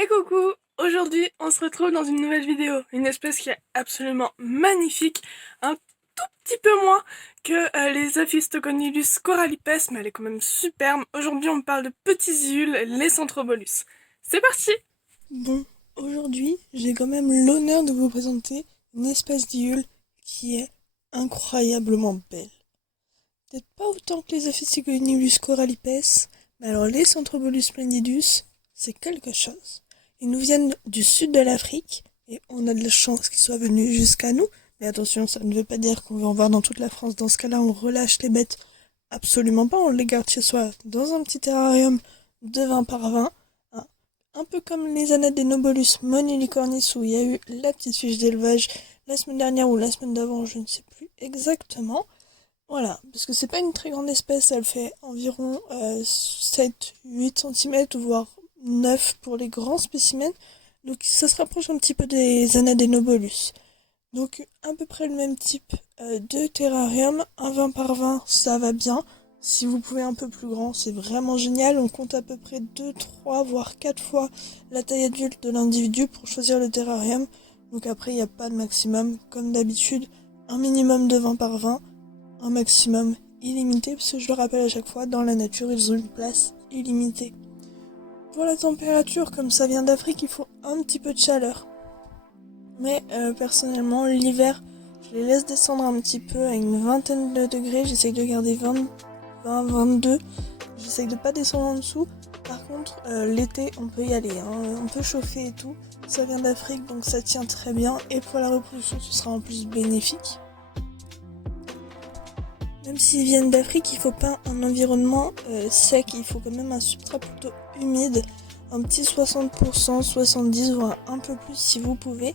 Et coucou! Aujourd'hui, on se retrouve dans une nouvelle vidéo. Une espèce qui est absolument magnifique, un tout petit peu moins que les Ophistoconilus corallipes, mais elle est quand même superbe. Aujourd'hui, on parle de petits ziuls, les Centrobolus. C'est parti! Bon, aujourd'hui, j'ai quand même l'honneur de vous présenter une espèce d'IUL qui est incroyablement belle. Peut-être pas autant que les Ophistoconilus corallipes, mais alors les Centrobolus splendidus, c'est quelque chose. Ils nous viennent du sud de l'Afrique, et on a de la chance qu'ils soient venus jusqu'à nous. Mais attention, ça ne veut pas dire qu'on va en voir dans toute la France. Dans ce cas-là, on relâche les bêtes. Absolument pas, on les garde chez soi dans un petit terrarium de 20 par 20. Un peu comme les Anadenobolus monilicornis où il y a eu la petite fiche d'élevage la semaine dernière ou la semaine d'avant, je ne sais plus exactement. Voilà, parce que c'est pas une très grande espèce, elle fait environ 7-8 cm, voire 9 pour les grands spécimens. Donc ça se rapproche un petit peu des Anadenobolus. Donc à peu près le même type de terrarium, un 20 par 20, ça va bien. Si vous pouvez un peu plus grand, c'est vraiment génial. On compte à peu près 2, 3, voire 4 fois la taille adulte de l'individu pour choisir le terrarium. Donc après, il n'y a pas de maximum. Comme d'habitude, un minimum de 20 par 20, un maximum illimité, parce que je le rappelle à chaque fois, dans la nature, ils ont une place illimitée. Pour la température, comme ça vient d'Afrique, il faut un petit peu de chaleur. Mais personnellement, l'hiver, je les laisse descendre un petit peu à une vingtaine de degrés. J'essaye de garder 20-22. J'essaye de pas descendre en dessous. Par contre, l'été, on peut y aller. On peut chauffer et tout. Ça vient d'Afrique, donc ça tient très bien. Et pour la reproduction, ce sera en plus bénéfique. Même s'ils viennent d'Afrique, il faut pas un environnement sec. Il faut quand même un substrat plutôt humide. Un petit 60%, 70%, voire un peu plus si vous pouvez.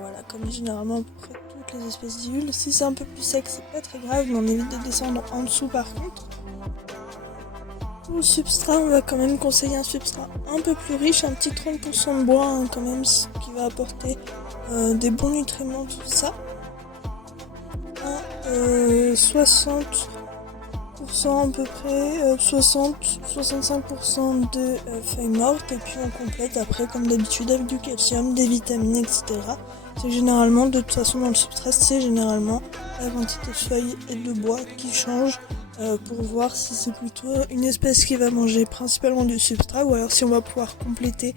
Voilà, comme généralement à peu près toutes les espèces d'IUL. Si c'est un peu plus sec, c'est pas très grave, mais on évite de descendre en dessous par contre. Pour le substrat, on va quand même conseiller un substrat un peu plus riche, un petit 30% de bois quand même, ce qui va apporter des bons nutriments, tout ça. 60% à peu près, 60-65% de feuilles mortes, et puis on complète après comme d'habitude avec du calcium, des vitamines, etc. C'est généralement, de toute façon dans le substrat, c'est généralement la quantité de feuilles et de bois qui change pour voir si c'est plutôt une espèce qui va manger principalement du substrat ou alors si on va pouvoir compléter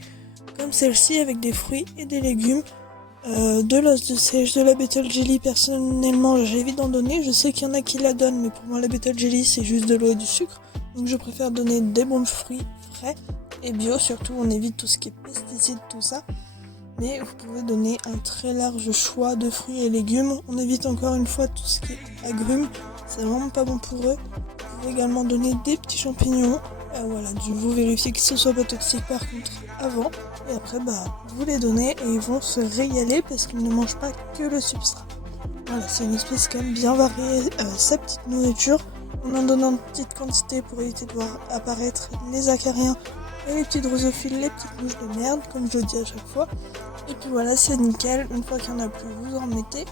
comme celle-ci avec des fruits et des légumes. De l'os de sèche, de la Betel Jelly, personnellement j'évite d'en donner. Je sais qu'il y en a qui la donnent, mais pour moi la Betel Jelly c'est juste de l'eau et du sucre. Donc je préfère donner des bons fruits frais et bio, surtout on évite tout ce qui est pesticides, tout ça. Mais vous pouvez donner un très large choix de fruits et légumes. On évite encore une fois tout ce qui est agrumes, c'est vraiment pas bon pour eux. Vous pouvez également donner des petits champignons. Voilà, vous vérifiez que ce soit pas toxique par contre avant. Et après, vous les donnez et ils vont se régaler parce qu'ils ne mangent pas que le substrat. Voilà, c'est une espèce qui aime bien varier sa petite nourriture. On en donne en petite quantité pour éviter de voir apparaître les acariens et les petits drosophiles, les petites mouches de merde, comme je le dis à chaque fois. Et puis voilà, c'est nickel. Une fois qu'il n'y en a plus, vous en mettez.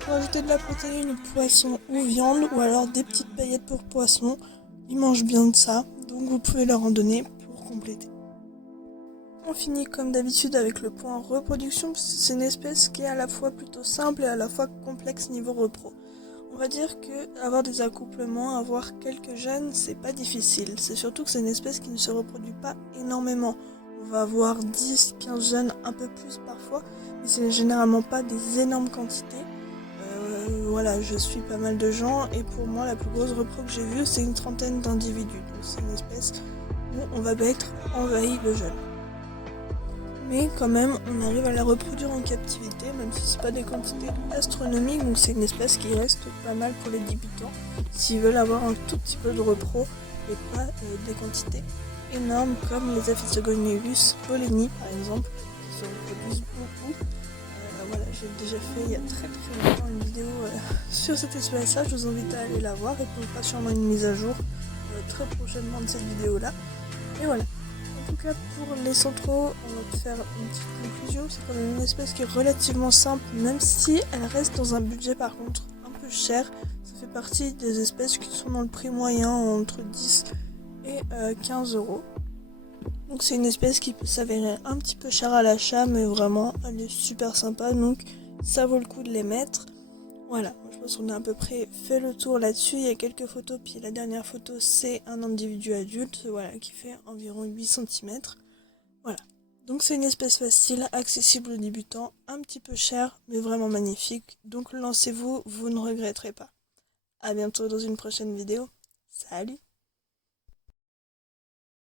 Pour ajouter de la protéine, poisson ou viande, ou alors des petites paillettes pour poisson. Ils mangent bien de ça, donc vous pouvez leur en donner pour compléter. On finit comme d'habitude avec le point reproduction, parce que c'est une espèce qui est à la fois plutôt simple et à la fois complexe niveau repro. On va dire que avoir des accouplements, avoir quelques jeunes, c'est pas difficile. C'est surtout que c'est une espèce qui ne se reproduit pas énormément. On va avoir 10-15 jeunes, un peu plus parfois, mais c'est généralement pas des énormes quantités. Voilà, je suis pas mal de gens et pour moi la plus grosse repro que j'ai vue c'est une trentaine d'individus. Donc c'est une espèce où on va être envahi de jeunes. Mais quand même on arrive à la reproduire en captivité, même si c'est pas des quantités astronomiques, donc c'est une espèce qui reste pas mal pour les débutants s'ils veulent avoir un tout petit peu de repro et pas des quantités énormes comme les Ophistoconilus polleni par exemple, qui se reproduisent beaucoup. Voilà, j'ai déjà fait il y a très longtemps une vidéo sur cette espèce-là, je vous invite à aller la voir et qu'on fera sûrement une mise à jour très prochainement de cette vidéo-là. Et voilà. En tout cas, pour les centraux, on va faire une petite conclusion. C'est quand même une espèce qui est relativement simple, même si elle reste dans un budget par contre un peu cher. Ça fait partie des espèces qui sont dans le prix moyen entre 10 et 15 euros. Donc c'est une espèce qui peut s'avérer un petit peu chère à l'achat, mais vraiment elle est super sympa, donc ça vaut le coup de les mettre. Voilà, je pense qu'on a à peu près fait le tour là-dessus. Il y a quelques photos, puis la dernière photo c'est un individu adulte, voilà, qui fait environ 8 cm. Voilà, donc c'est une espèce facile, accessible aux débutants, un petit peu cher, mais vraiment magnifique. Donc lancez-vous, vous ne regretterez pas. A bientôt dans une prochaine vidéo. Salut!